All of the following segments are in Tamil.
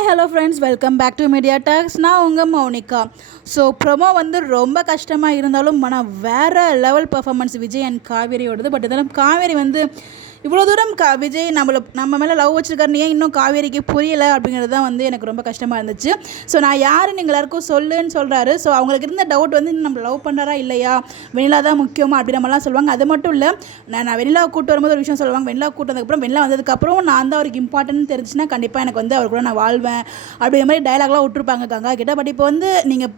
Hi hello friends, welcome back to media talks. நான் உங்கள் மௌனிகா. ஸோ ப்ரொமோ வந்து ரொம்ப கஷ்டமாக இருந்தாலும் ஆனால் வேறு லெவல் பர்ஃபார்மன்ஸ் விஜய் அண்ட் காவேரியோடது. பட் இதெல்லாம் காவேரி வந்து இவ்வளோ தூரம் விஜய் நம்ம மேலே லவ் வச்சுருக்காருன்னு ஏன் இன்னும் காவேரிக்கு புரியலை அப்படிங்கிறது தான் வந்து எனக்கு ரொம்ப கஷ்டமாக இருந்துச்சு. ஸோ நான் யார் நீங்கள் எல்லாருக்கும் சொல்லுன்னு சொல்கிறாரு. ஸோ அவங்களுக்கு இருந்த டவுட் வந்து நம்ம லவ் பண்ணுறாரா இல்லையா, வெண்ணிலா தான் முக்கியமாக அப்படி நம்மலாம் சொல்லுவாங்க. அது மட்டும் இல்லை, நான் வெண்ணிலா கூட்டு வரும்போது ஒரு விஷயம் சொல்லுவாங்க, வெண்ணிலா கூட்டு வந்ததுக்கப்புறம் வெண்ணிலா வந்ததுக்கப்புறம் நான் தான் அவருக்கு இம்பார்ட்டன்ட் தெரிஞ்சுன்னா கண்டிப்பாக எனக்கு வந்து அவர் கூட நான் வாழ்வேன் அப்படிங்கிற மாதிரி டைலாக்லாம் விட்டுருப்பாங்க கங்கா கிட்ட. பட் இப்போ வந்து நீங்கள்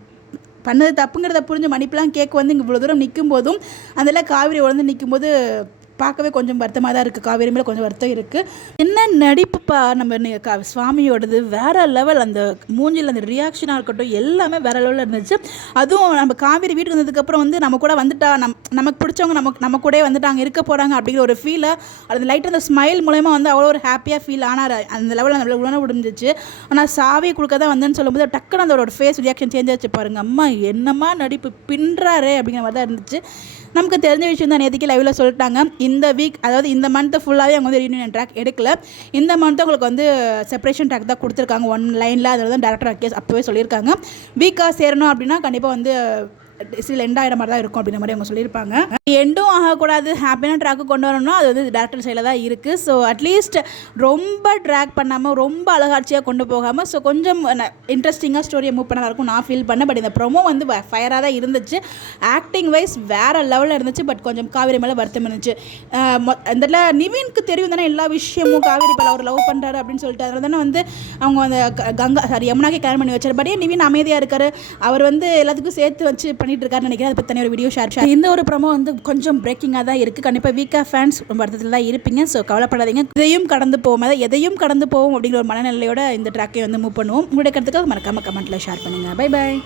பண்ணது தப்புங்கிறத புரிஞ்சு மன்னிப்புலாம் கேட்க வந்து இங்கே இவ்வளோ தூரம் நிற்கும் போதும் அதில் காவிரி உடந்து நிற்கும்போது பார்க்கவே கொஞ்சம் வருத்தமாக தான் இருக்குது. காவேரி மேலே கொஞ்சம் வருத்தம் இருக்குது. என்ன நடிப்புப்பா நம்ம சுவாமியோடது வேறு லெவல். அந்த மூஞ்சில் அந்த ரியாக்ஷனாக இருக்கட்டும் எல்லாமே வேறு லெவலில் இருந்துச்சு. அதுவும் நம்ம காவேரி வீட்டுக்கு வந்ததுக்கப்புறம் வந்து நம்ம கூட வந்துட்டா, நமக்கு பிடிச்சவங்க நம்ம கூட வந்துட்டாங்க, இருக்க போகிறாங்க அப்படிங்கிற ஒரு ஃபீலை அந்த லைட்டாக அந்த ஸ்மைல் மூலயமா வந்து அவ்வளோ ஒரு ஹாப்பியாக ஃபீல் ஆனால் அந்த லெவலில் அந்த உணவு முடிஞ்சிச்சு. ஆனால் சாவியை கொடுக்க தான் வந்தேன்னு சொல்லும்போது டக்குன்னு அந்த ஒரு ஃபேஸ் ரியாக்ஷன் சேஞ்ச் ஆச்சு பாருங்கள். அம்மா என்னம்மா நடிப்பு பின்றாரே அப்படிங்கிற மாதிரி தான் இருந்துச்சு. நமக்கு தெரிஞ்ச விஷயம் தான், நேற்றுக்கு லைவில் சொல்லிட்டாங்க. இந்த வீக் அதாவது இந்த மந்த்து ஃபுல்லாகவே அவங்க வந்து ரீயூனியன் ட்ராக் எடுக்கல. இந்த மந்த்து உங்களுக்கு வந்து செப்பரேஷன் ட்ராக் தான் கொடுத்துருக்காங்க ஒன் லைனில். அதில் தான் டேரக்டர் கேஸ் அப்போவே சொல்லியிருக்காங்க. வீக்காக சேரணும் அப்படின்னா கண்டிப்பாக வந்து சில எண்ட் ஆகிற மாதிரி தான் இருக்கும் அப்படின்ற மாதிரி அவங்க சொல்லியிருப்பாங்க. எண்டும் ஆகக்கூடாது, ஹாப்பியான ட்ராக்கு கொண்டு வரணும்னா அது வந்து டேரக்டர் சைடில் தான் இருக்குது. ஸோ அட்லீஸ்ட் ரொம்ப ட்ராக் பண்ணாமல் ரொம்ப அழகாட்சியாக கொண்டு போகாமல் ஸோ கொஞ்சம் இன்ட்ரெஸ்டிங்காக ஸ்டோரியை மூவ் பண்ண இருக்கும் நான் ஃபீல் பண்ணேன். பட் இந்த ப்ரோமோ வந்து ஃபயராக தான் இருந்துச்சு. ஆக்டிங் வைஸ் வேறு லெவலில் இருந்துச்சு. பட் கொஞ்சம் காவேரி மேலே வருத்தம் இருந்துச்சு. இந்த நிவினுக்கு தெரியும் தானே எல்லா விஷயமும், காவேரி பல அவர் லவ் பண்ணுறாரு அப்படின்னு சொல்லிட்டு. அதில் தானே வந்து அவங்க அந்த யமுனாக்கே கல்யாணம் பண்ணி வச்சார். பட் நிவின் அமைதியாக இருக்கார். அவர் வந்து எல்லாத்துக்கும் சேர்த்து வச்சு பண்ணிட்டு இருக்காருன்னு நினைக்கிறேன். அதை பற்றி தனி ஒரு வீடியோ ஷேர். இந்த ஒரு ப்ரோமோ வந்து கொஞ்சம் பிரேக்கிங்காக தான் இருக்குது. கண்டிப்பாக வீக்காக ஃபேன்ஸ் ரொம்ப அர்த்தத்தில் தான் இருப்பீங்க. ஸோ கவலைப்படாதீங்க. எதையும் கடந்து அப்படிங்கிற ஒரு மனநிலையோட இந்த ட்ராக்கை வந்து மூவ் பண்ணுவோம். உங்களுடைய கருத்துக்கள் மறக்காம கமெண்ட்டில் ஷேர் பண்ணுங்கள். Bye bye.